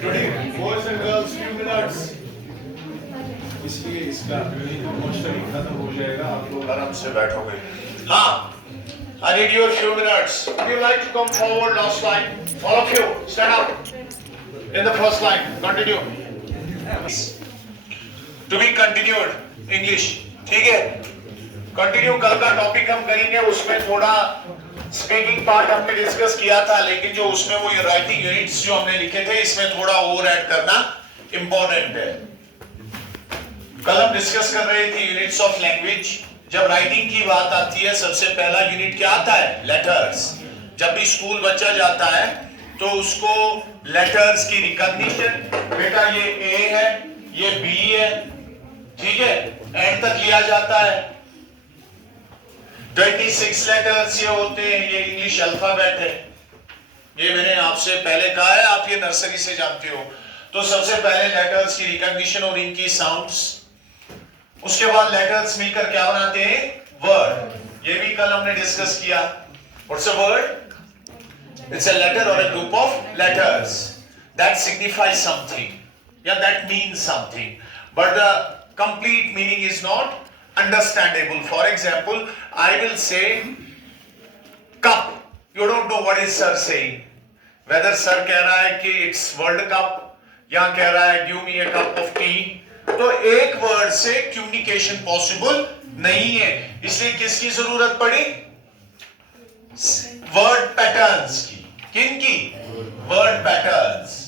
Boys and girls, few minutes. इसलिए इसका mostly खत्म हो जाएगा, आप लोग आराम से बैठोगे. हाँ, I need your few minutes. Would you like to come forward last line? All of you, stand up. In the first line, continue. To be continued, English. ठीक है? Continue. कल का टॉपिक हम करेंगे, उसमें थोड़ा स्पीकिंग पार्ट हमने discuss किया था, लेकिन जो उसमें वो ये राइटिंग यूनिट्स जो हमने लिखे थे, इसमें थोड़ा और ऐड करना इंपॉर्टेंट है. कल हम डिस्कस कर रहे थे यूनिट्स ऑफ लैंग्वेज. जब राइटिंग की बात आती है, सबसे पहला यूनिट क्या आता है? लेटर्स. जब भी स्कूल बच्चा जाता है तो उसको लेटर्स की रिकॉग्निशन, बेटा ये ए है, ये बी है, ठीक है, एंड तक लिया जाता है. 26 लेटर्स ये होते हैं, ये इंग्लिश अल्फाबेट है. ये मैंने आपसे पहले कहा है, आप ये नर्सरी से जानते हो. तो सबसे पहले लेटर्स की रिकॉग्निशन और इनकी साउंड्स. उसके बाद लेटर्स मिलकर क्या बनाते हैं? वर्ड. ये भी कल हमने डिस्कस किया. What's a word? It's a letter और a group of letters that signify something या that means something, but the complete meaning is not understandable. For example, I will say cup. You don't know what is sir saying. Whether sir कह रहा है कि it's world cup या कह रहा है give me a cup of tea. तो एक वर्ड से communication possible नहीं है. इसलिए किसकी जरूरत पड़ी? Word patterns की. किन की? Word patterns.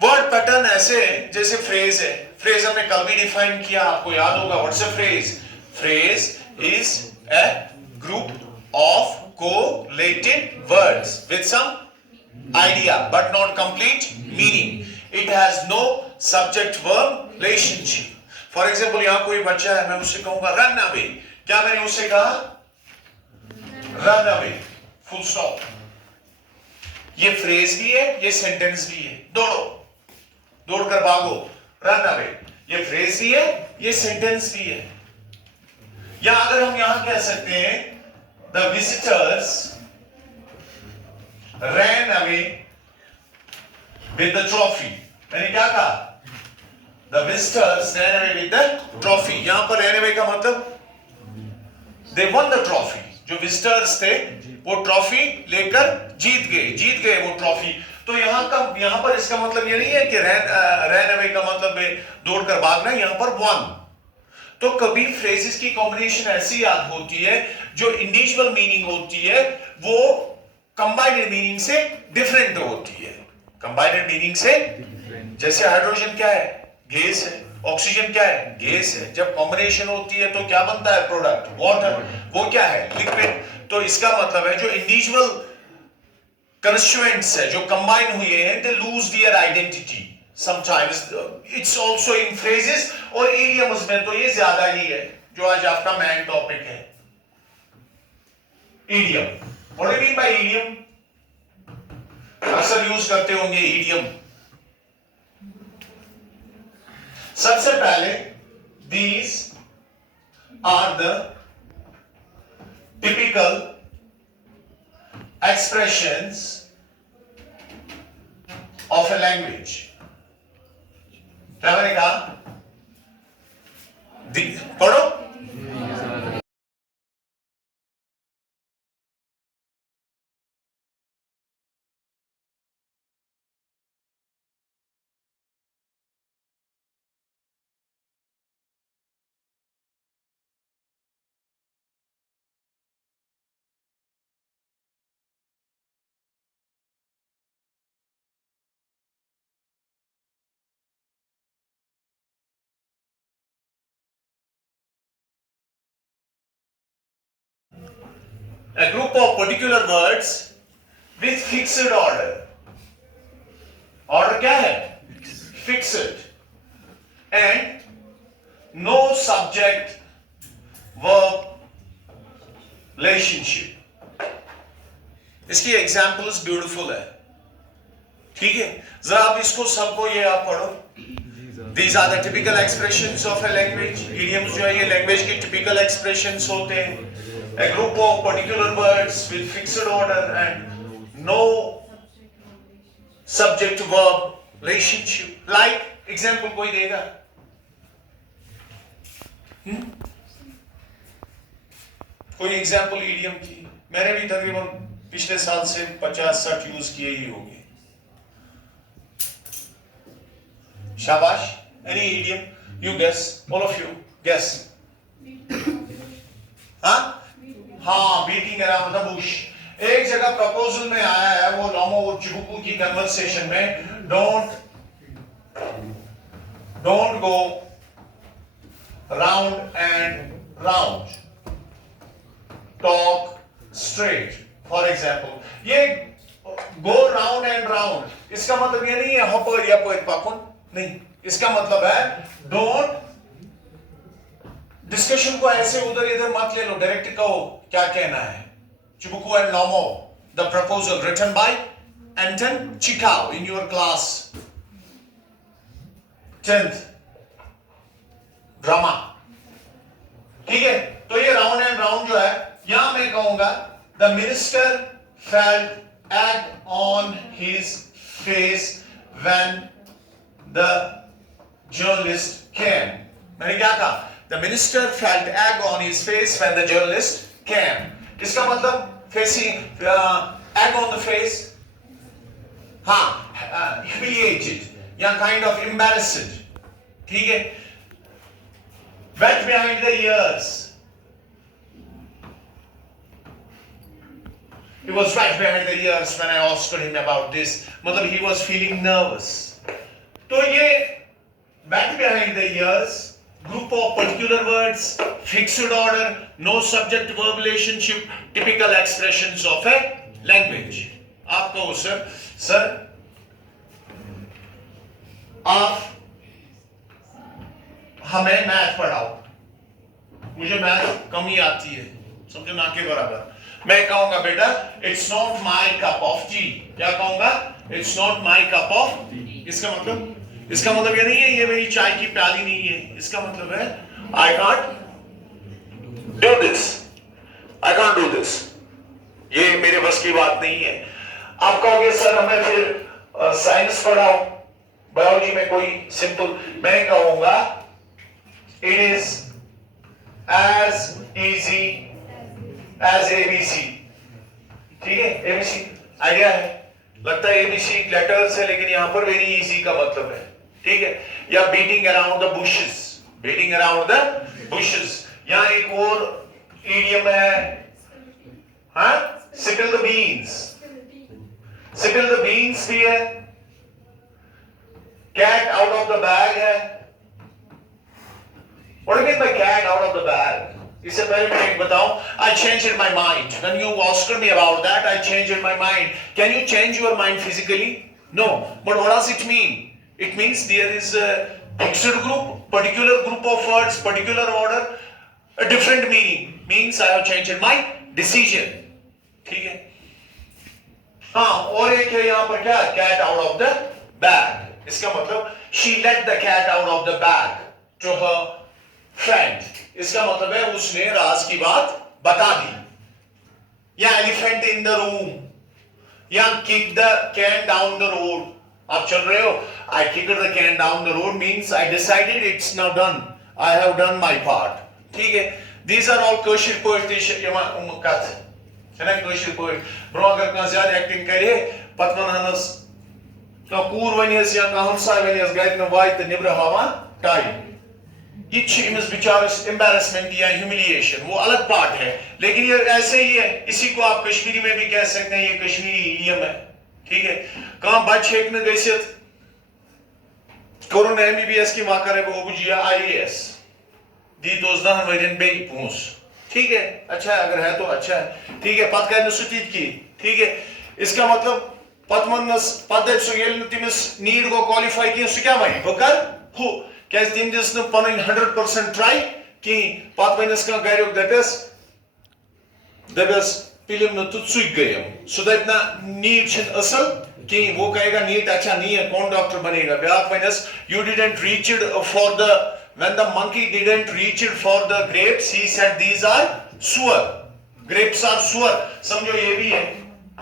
वर्ड पैटर्न ऐसे जैसे फ्रेज है. फ्रेज हमने कल भी डिफाइन किया, आपको याद होगा. What's a phrase? Phrase is a group of collated words with some idea but not complete meaning. It has no subject verb relationship. For example, यहां कोई बच्चा है, मैं उससे कहूंगा रन अवे. क्या मैंने उससे कहा? Run away, full stop. ये फ्रेज भी है, ये सेंटेंस भी है. दौड़ो, दौड़कर भागो, रन अवे. ये फ्रेज भी है, ये सेंटेंस भी है. या अगर हम यहां कह सकते हैं the visitors ran away with the trophy. मैंने क्या कहा? The visitors ran away with the trophy. यहां पर रैन अवे का मतलब दे वन द ट्रॉफी. जो विजिटर्स थे वो ट्रॉफी लेकर जीत गए वो ट्रॉफी. तो यहां पर इसका मतलब ये नहीं है कि रैन अवे का मतलब दौड़कर भागना. यहां पर वन. तो कभी फ्रेजेस की कॉम्बिनेशन ऐसी याद होती है जो इंडिविजुअल मीनिंग होती है वो कंबाइंड मीनिंग से डिफरेंट होती है. कंबाइंड मीनिंग से, जैसे हाइड्रोजन क्या है? गैस है. ऑक्सीजन क्या है? गैस है. जब कॉम्बिनेशन होती है तो क्या बनता है? प्रोडक्ट. वाटर, वो क्या है? लिक्विड. तो इसका मतलब है जो इंडिविजुअल कंस्टिट्यूएंट्स है जो कंबाइन हुए हैं, they lose their identity sometimes. It's also in phrases और इडियम्स में तो ये ज्यादा ही है, जो आज आपका मेन टॉपिक है. Idiom. What do you mean bye idiom? अक्सर यूज करते होंगे इडियम. सबसे पहले these are the typical expressions of a language. क्या मैंने कहा? पढ़ो. A group of particular words with fixed order. Order क्या है? Fixed. And no subject verb relationship. इसकी एग्जाम्पल्स ब्यूटीफुल है. ठीक है, जरा आप इसको सबको ये आप पढ़ो. These are the typical expressions of a language. Idioms जो है ये लैंग्वेज की typical expressions होते हैं. A group of particular words with fixed order and no subject verb relationship. Like example कोई देगा? कोई एग्जाम्पल ईडियम की? मैंने भी तकरीबन पिछले साल से 50-60 यूज किए ही होंगे। शाबाश। Any idiom? You guess, all of you guess. हाँ, बीटिंग अराउंड द बुश। एक जगह प्रपोजल में आया है, वो नोमो चिबुकू की कन्वर्सेशन में, don't go round and round, talk straight. For example, ये go round and round, इसका मतलब ये नहीं है हपर या पोएट पाकुन, नहीं। इसका मतलब है don't डिस्कशन को ऐसे उधर इधर मत ले लो, डायरेक्ट कहो क्या कहना है। Chibuku and Nomo, the proposal written by Anton Chikau in your class 10th drama, ठीक है। तो ये राउंड एंड राउंड जो है, यहां मैं कहूंगा the minister felt egg on his face when the journalist came. मैंने क्या कहा? The minister felt egg on his face when the journalist came. इसका मतलब facing egg on the face, हाँ, ह्यूमिलिएटेड या काइंड ऑफ एम्बैरेस्ड, ठीक है। Wet behind the ears, he was right behind the ears when I asked him about this, मतलब he was feeling nervous। तो ये back behind the ears, group of particular words, fixed order, no subject verb relationship, typical expressions of a language। आप कहो sir आप हमें math पढ़ाओ, मुझे math कम ही आती है, समझो ना के बराबर। मैं कहूंगा बेटा it's not my cup of T. क्या कहूंगा? It's not my cup of T. इसका मतलब ये नहीं है ये मेरी चाय की प्याली नहीं है। इसका मतलब है आई कांट डू दिस, ये मेरे बस की बात नहीं है। आप कहोगे सर हमें फिर साइंस पढ़ाओ, बायोलॉजी में कोई सिंपल, मैं कहूंगा it is as easy as ABC, ठीक है। ABC आइडिया है, लगता है ABC लेटर्स है, लेकिन यहां पर वेरी इजी का मतलब है, ठीक है। या बीटिंग अराउंड द बुशेस, यहां एक और इडियम है, हाँ, सिपिल द बीन्स भी है, cat out of the bag है। What do you mean by cat out of the bag? इससे पहले मैं एक बताऊं, I changed my mind. When you asked me about that, I changed my mind. Can you change your mind physically? No. But what does it mean? It means there is a fixed group, particular group of words, particular order, a different meaning. Means I have changed my decision. ठीक है? हाँ, और एक है यहाँ पर क्या? Cat out of the bag. इसका मतलब she let the cat out of the bag to her friend। इसका मतलब है उसने राज की बात बता दी। या एलिफेंट इन द रूम, या kick the can down the road. आप चल रहे हो, I kicked the can down the road means I decided it's now done, I have done my part, ठीक है। दीज आर ऑल कशिर poets यमा कथ छना कशिर पोएट ब्रो अगर का ज्यादा एक्टिंग करे पतवन हनस का कूर वनियस या का हमसाय वनियस गाइड न वाई त निब्र हवा टाइम, ये इस बेचारस एम्बैरेसमेंट या ह्यूमिलिएशन वो अलग पार्ट है, लेकिन ये ऐसे ही है। इसी को आप कश्मीरी में भी कह सकते हैं, ये कश्मीरी इडियम है, ठीक है। कहां बच एक न गसित करुन MBBS की मां करे वो बुझिया IAS दी दोस्तन वरियन बे पूस, ठीक है। अच्छा है, अगर है तो अच्छा है, ठीक है। पत कहने सुतीत की, ठीक है। इसका मतलब पतमनस पद सुयल तिमिस नीड को क्वालिफाई की सु क्या वही बकर हो क्या तिम दिस न पन 100% ट्राई कि पत वनस का गरियो दबेस फिल्म न तुत सुई गयम सो दैट ना नीट छिन असल कि वो कहेगा नीट अच्छा नहीं है, कौन डॉक्टर बनेगा। Back वनस you didn't reach it for the when the monkey didn't reach it for the grapes he said these are sour, grapes are sour। समझो ये भी है,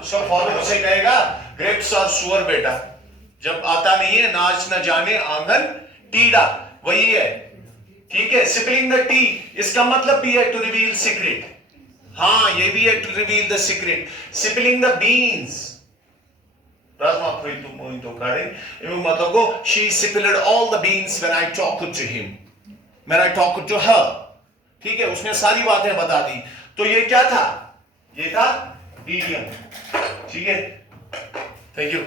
उसका फॉदर उसे कहेगा grapes are sour बेटा, जब आता नहीं है, नाच न जाने आंगन टीडा, वही है। ठीक है, स्पिलिंग द टी इसका मतलब भी है टू रिवील सीक्रेट। हाँ, ये भी है to reveal the secret. Spilling the beans, she spilled all the beans when I talked to him, when I talked to her। ठीक है, उसने सारी बातें बता दी। तो ये क्या था? ये था इडियम। ठीक है, थैंक यू।